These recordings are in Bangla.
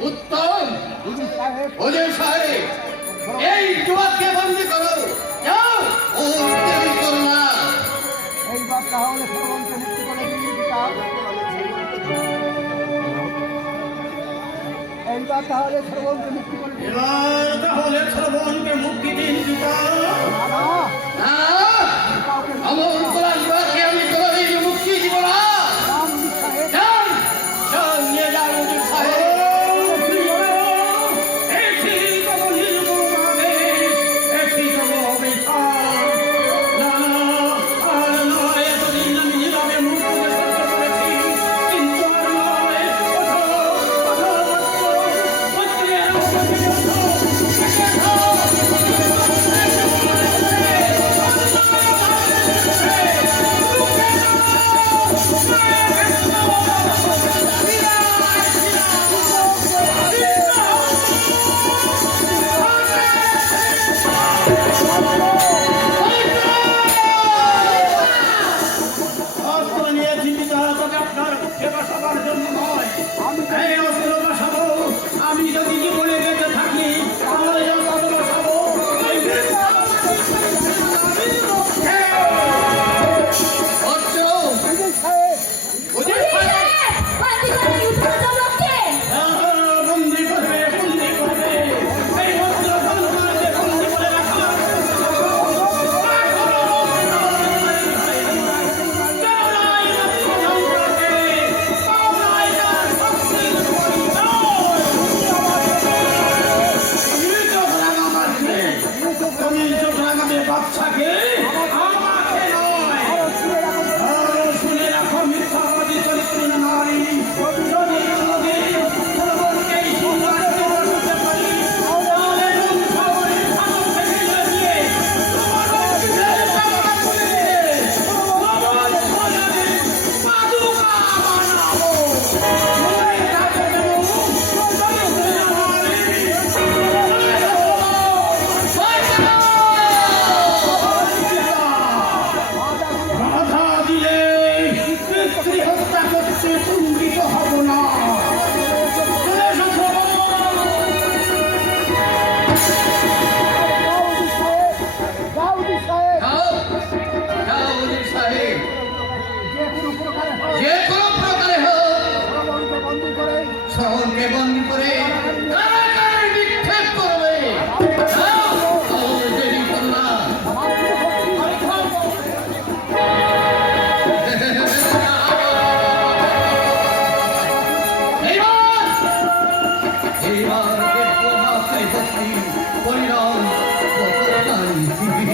উত্তম। ওদের সাহেব এই যুবককে বন্দি করো। যাও। ও দেরি করো না। এইবার তাহলে সর্বন্ত মুক্তি করে এইবার তাহলে সর্বন্ত মুক্তি করে এবার তাহলে শ্রবণকে মুক্তি দিন পিতা না অমর মুখ্যমন্ত্রী বাদশাকে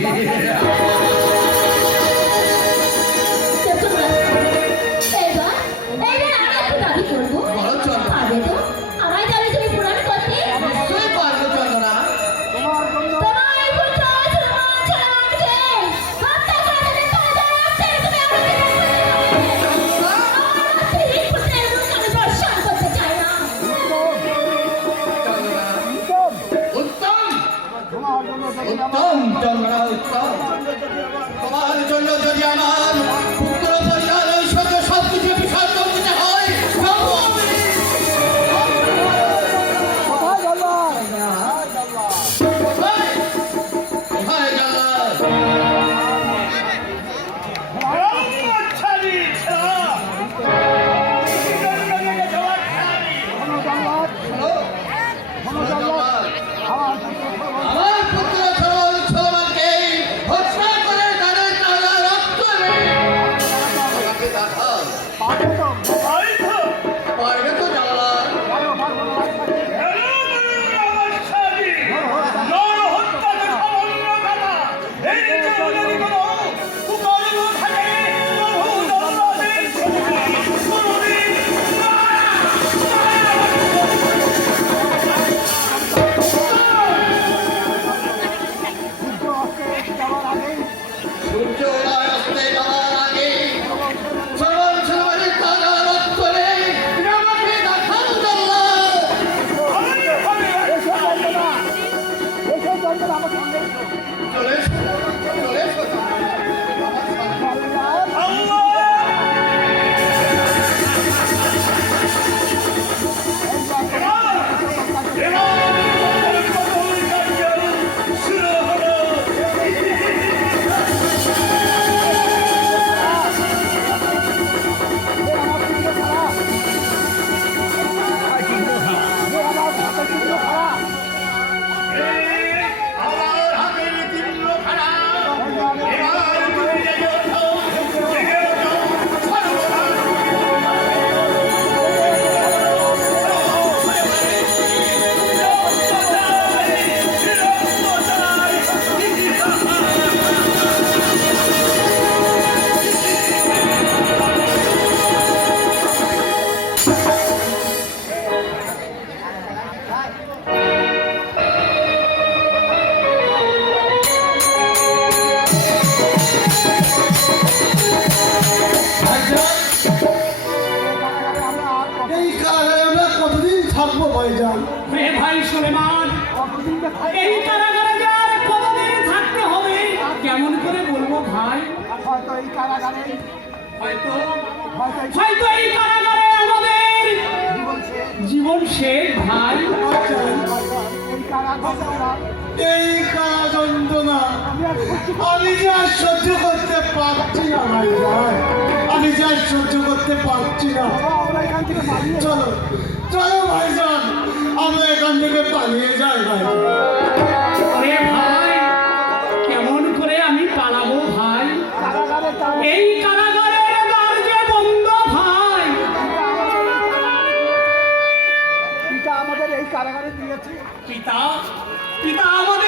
yeah. এই কারাগারে যে আর কতদিন থাকতে হবে। কেমন করে বলব ভাই? হয়তো এই কারাগারে হয়তো হয়তো এই কারাগারে আমাদের জীবন শেষ। ভাই। এই কারা যন্ত্রণা আমি যে আর সহ্য করতে পারছি না ভাইজান আমি যে আর সহ্য করতে পারছি না। চলো চলো ভাইজান। আমরা এখান থেকে পালিয়ে যাই ভাইজান ভাই কেমন করে আমি পালাবো ভাই? এই কারাগারের দ্বার যে বন্ধ ভাই। পিতা আমাদের এই কারাগারে দিয়েছে। পিতা পিতা আমার